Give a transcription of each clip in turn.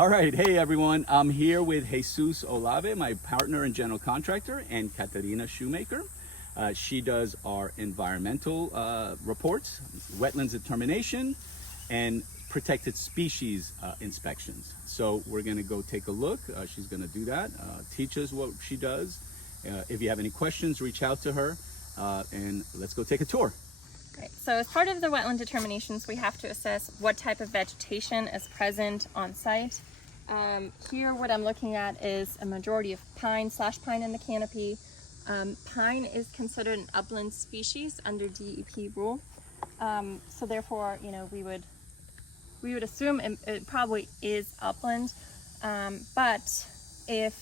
All right, hey everyone. I'm here with Jesus Olave, my partner and general contractor, and Katerina Shoemaker. She does our environmental reports, wetlands determination, and protected species inspections. So we're gonna go take a look. She's gonna do that, teach us what she does. If you have any questions, reach out to her, and let's go take a tour. Great. So as part of the wetland determinations, we have to assess what type of vegetation is present on site. Here what I'm looking at is a majority of pine in the canopy. Pine is considered an upland species under DEP rule. So therefore, you know, we would assume it probably is upland. But if,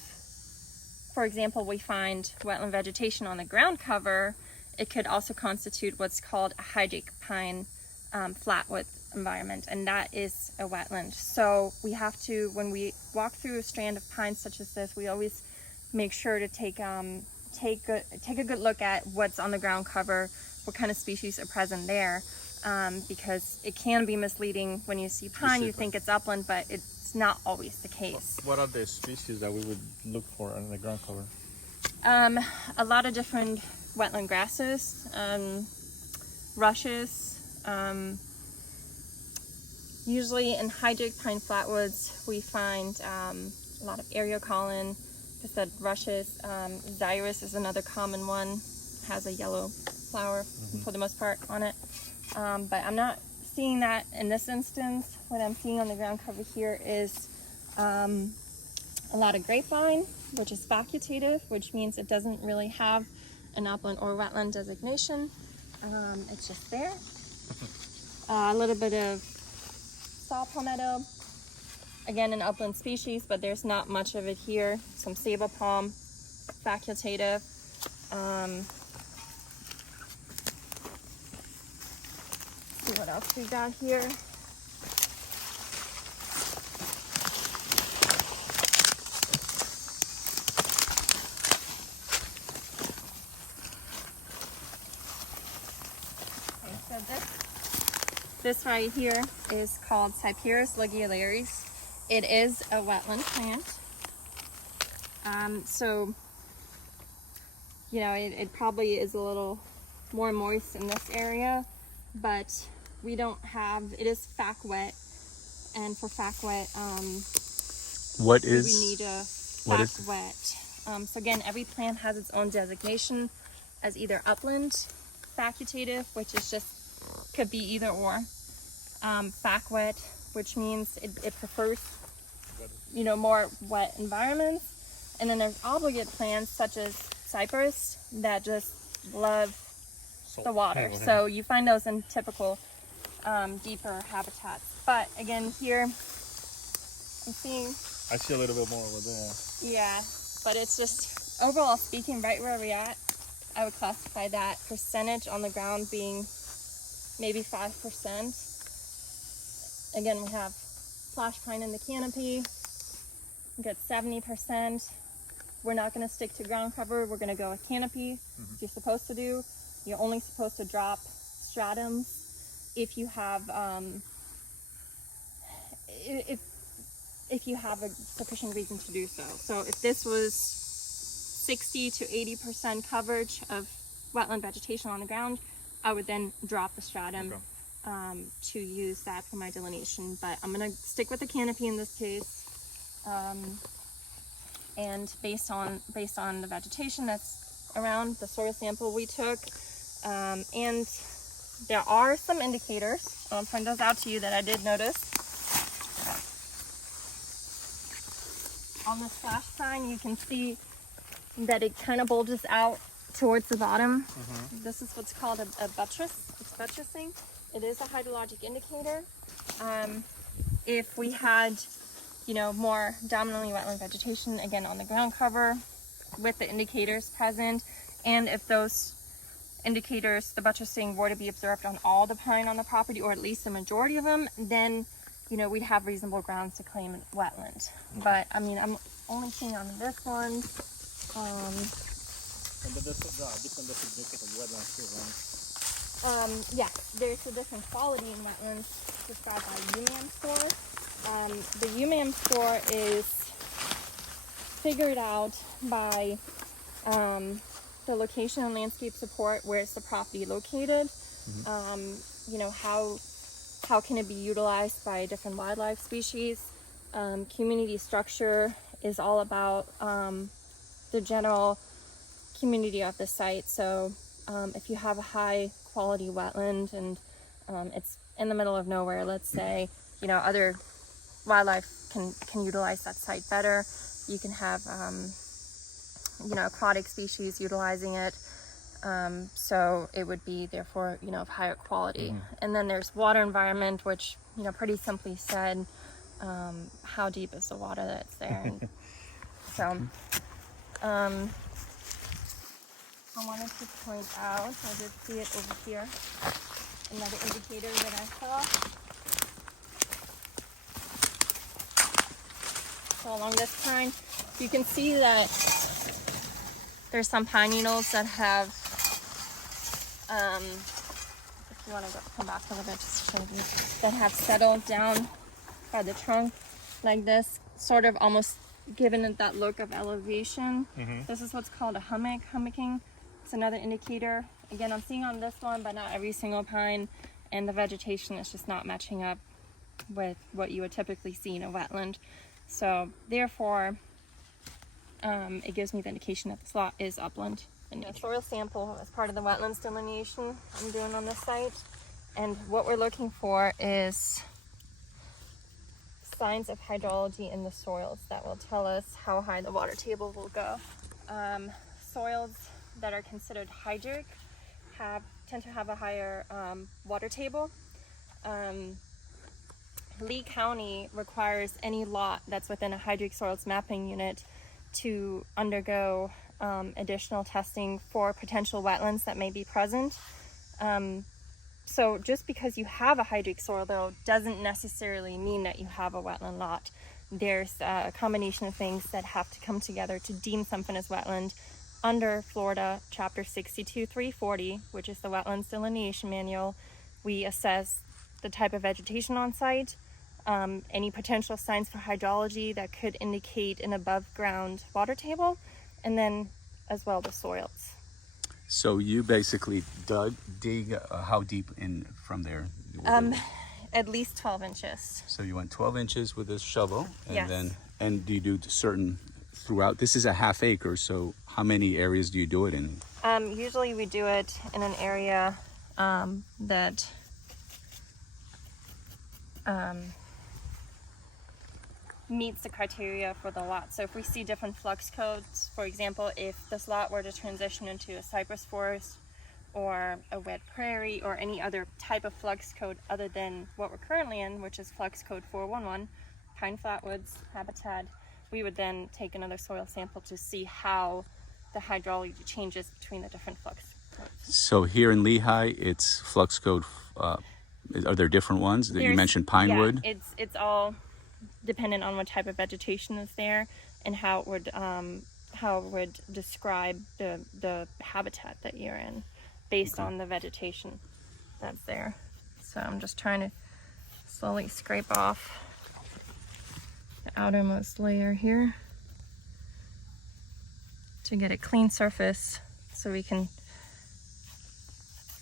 for example, we find wetland vegetation on the ground cover, it could also constitute what's called a hydric pine flatwood environment, and that is a wetland. So we have to, when we walk through a strand of pines such as this, we always make sure to take a good look at what's on the ground cover, what kind of species are present there, because it can be misleading. When you see pine, you think it's upland, but it's not always the case. What are the species that we would look for on the ground cover? A lot of different wetland grasses, rushes. Usually in hydric pine flatwoods, we find a lot of areocolon, like I said, rushes. Xyrus is another common one, has a yellow flower for the most part on it. But I'm not seeing that in this instance. What I'm seeing on the ground cover here is a lot of grapevine, which is facultative, which means it doesn't really have an upland or wetland designation. It's just there. A little bit of saw palmetto, again an upland species, but there's not much of it here. Some sabal palm, facultative. See what else we got here. This right here is called Cyperus ligularis. It is a wetland plant. So, you know, it probably is a little more moist in this area, but we don't have, it is fac wet, and for fac wet, we need a fac wet. So again, every plant has its own designation as either upland, facultative, which is just, could be either or. Fac wet, which means it prefers, you know, more wet environments. And then there's obligate plants such as cypress that just love the water. So you find those in typical deeper habitats. But again, here I'm seeing, I see a little bit more over there. yeah, but it's just, overall speaking, right where we're at, I would classify that percentage on the ground being maybe 5%. Again, we have flash pine in the canopy. We got 70%. We're not going to stick to ground cover. We're going to go with canopy. As you're supposed to do. You're only supposed to drop stratums if you have if you have a sufficient reason to do so. So if this was 60 to 80% coverage of wetland vegetation on the ground, I would then drop the stratum. Okay. To use that for my delineation, but I'm going to stick with the canopy in this case, and based on the vegetation that's around, the soil sample we took, and there are some indicators. I'll point those out to you that I did notice. On the slash sign, you can see that it kind of bulges out towards the bottom. This is what's called a buttress. It's buttressing. It is a hydrologic indicator. If we had, you know, more dominantly wetland vegetation, again on the ground cover with the indicators present, and if those indicators, the buttressing, were to be observed on all the pine on the property, or at least the majority of them, then, you know, we'd have reasonable grounds to claim it wetland. But I mean, I'm only seeing on this one. But there's different definitions of wetlands too, right? Yeah, there's a different quality in wetlands described by UMAN scores. The UMAM score is figured out by the location and landscape support, where is the property located, you know, how can it be utilized by different wildlife species. Community structure is all about the general community of the site. So if you have a high quality wetland and it's in the middle of nowhere, let's say, you know, other wildlife can utilize that site better. You can have you know, aquatic species utilizing it, so it would be therefore, you know, of higher quality. And then there's water environment, which, you know, pretty simply said, how deep is the water that's there. And so I wanted to point out, I did see it over here, another indicator that I saw. So along this pine, you can see that there's some pine needles that have, if you want to come back a little bit, just to show you, that have settled down by the trunk like this, sort of almost giving it that look of elevation. This is what's called a hummocking. It's another indicator. Again, I'm seeing on this one, but not every single pine, and the vegetation is just not matching up with what you would typically see in a wetland. So therefore, it gives me the indication that this lot is upland. And a soil sample as part of the wetlands delineation I'm doing on this site. And what we're looking for is signs of hydrology in the soils that will tell us how high the water table will go. Soils that are considered hydric tend to have a higher water table. Lee County requires any lot that's within a hydric soils mapping unit to undergo additional testing for potential wetlands that may be present. So just because you have a hydric soil, though, doesn't necessarily mean that you have a wetland lot. There's a combination of things that have to come together to deem something as wetland. Under Florida Chapter 62-340, which is the Wetlands Delineation Manual, we assess the type of vegetation on site, any potential signs for hydrology that could indicate an above ground water table, and then as well the soils. So you basically dig how deep in from there? At least 12 inches. So you went 12 inches with this shovel, and Yes. and do you do certain throughout? This is a half acre, so how many areas do you do it in? Usually we do it in an area that meets the criteria for the lot. So if we see different flux codes, for example, if this lot were to transition into a cypress forest or a wet prairie or any other type of flux code other than what we're currently in, which is flux code 411, pine flatwoods habitat, we would then take another soil sample to see how the hydrology changes between the different flux codes. So here in Lehigh, it's flux code. Are there different ones that you mentioned? Pinewood. Yeah, it's all dependent on what type of vegetation is there and how it would describe the habitat that you're in based on the vegetation that's there. So I'm just trying to slowly scrape off the outermost layer here to get a clean surface so we can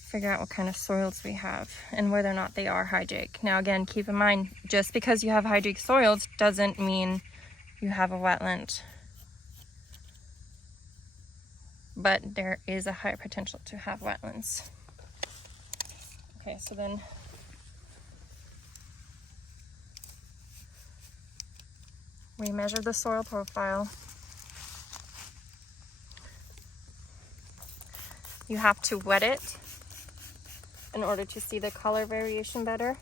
figure out what kind of soils we have and whether or not they are hydric. Now again, keep in mind, just because you have hydric soils doesn't mean you have a wetland. But there is a higher potential to have wetlands. Okay, so then we measure the soil profile. You have to wet it in order to see the color variation better.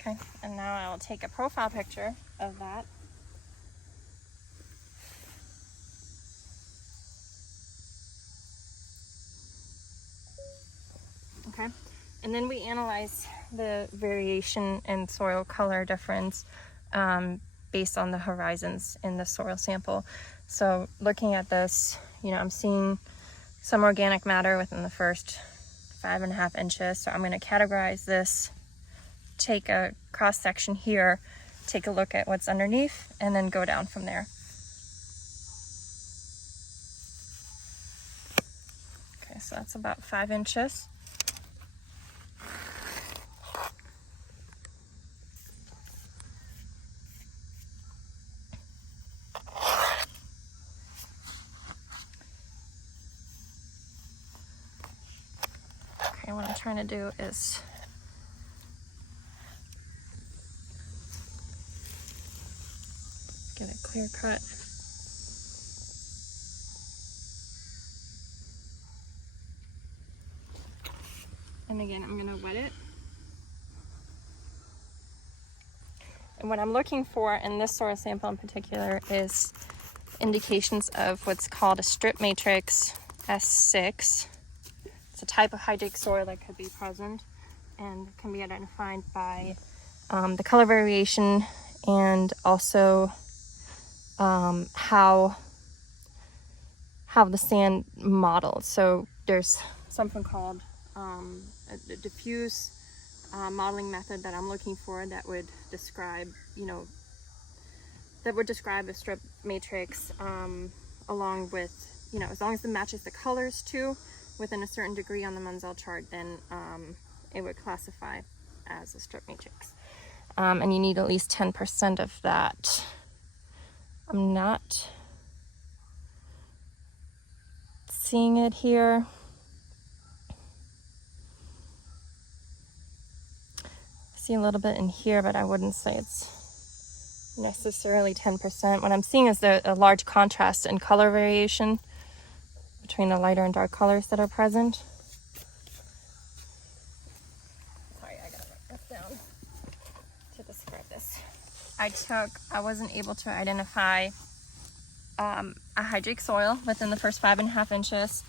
Okay, and now I will take a profile picture of that. Okay, and then we analyze the variation in soil color difference based on the horizons in the soil sample. So looking at this, I'm seeing some organic matter within the first 5.5 inches. So I'm going to categorize this, take a cross section here, take a look at what's underneath, and then go down from there. Okay, so that's about 5 inches. Okay, what I'm trying to do is get a clear cut. And again, I'm going to wet it. And what I'm looking for in this soil sample in particular is indications of what's called a strip matrix S6. It's a type of hydrate soil that could be present and can be identified by the color variation and also how the sand modeled. So there's something called a diffuse modeling method that I'm looking for that would describe, a strip matrix along with, as long as it matches the colors too, within a certain degree on the Munsell chart, then it would classify as a strip matrix. And you need at least 10% of that. I'm not seeing it here. See a little bit in here, but I wouldn't say it's necessarily 10%. What I'm seeing is a large contrast in color variation between the lighter and dark colors that are present. Sorry, I gotta write this down to describe this. I wasn't able to identify a hydrate soil within the first 5.5 inches.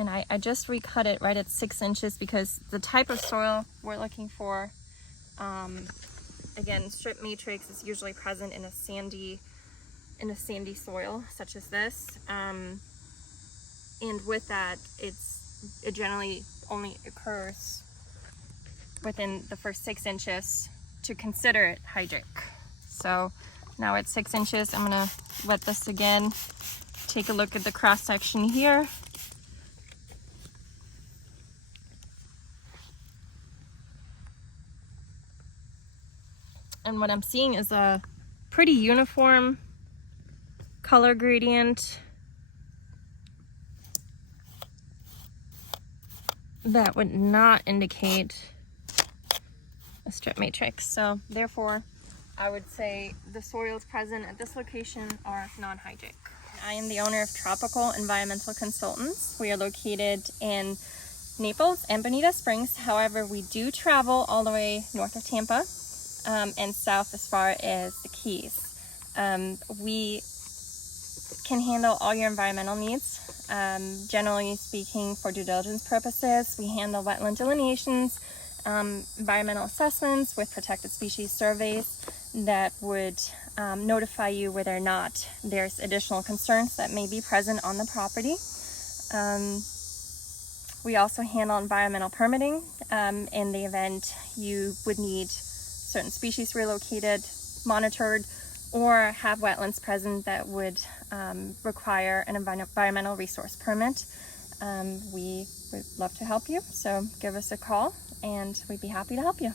And I just recut it right at 6 inches because the type of soil we're looking for, again, strip matrix is usually present in a sandy soil such as this. And with that, it generally only occurs within the first 6 inches to consider it hydrate. So now at 6 inches, I'm gonna wet this again, take a look at the cross section here. And what I'm seeing is a pretty uniform color gradient that would not indicate a strip matrix. So therefore, I would say the soils present at this location are non-hydrate. I am the owner of Tropical Environmental Consultants. We are located in Naples and Bonita Springs. However, we do travel all the way north of Tampa and south as far as the Keys. We can handle all your environmental needs. Generally speaking, for due diligence purposes, we handle wetland delineations, environmental assessments with protected species surveys that would notify you whether or not there's additional concerns that may be present on the property. We also handle environmental permitting in the event you would need certain species relocated, monitored, or have wetlands present that would require an environmental resource permit. We would love to help you, so give us a call and we'd be happy to help you.